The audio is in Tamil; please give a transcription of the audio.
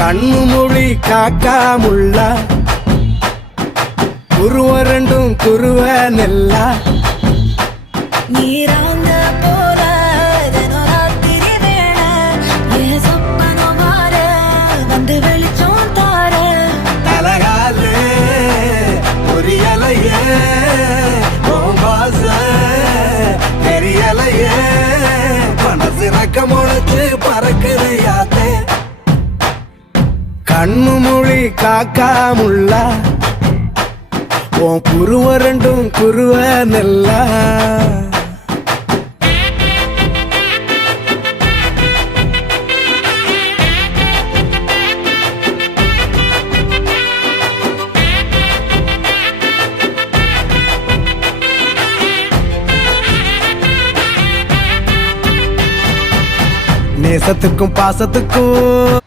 கண்ணு மொழி காக்காமுள்ள குருவ ரெண்டும் குருவ நெல்லா நீராங்க போல தினராத்திரி வேண என் சொப்பனம் மாற வந்து வெளிச்சம் தார தலகாலே பொரியலையே ஓம்பாச தெரியலையே மனசு ரக்க முளைச்சு பறக்குதையாத்தே கண்ணு மொழி காக்காமுள்ள உன் குருவ ரெண்டும் குருவ நெல்லா நேசத்துக்கும் பாசத்துக்கும்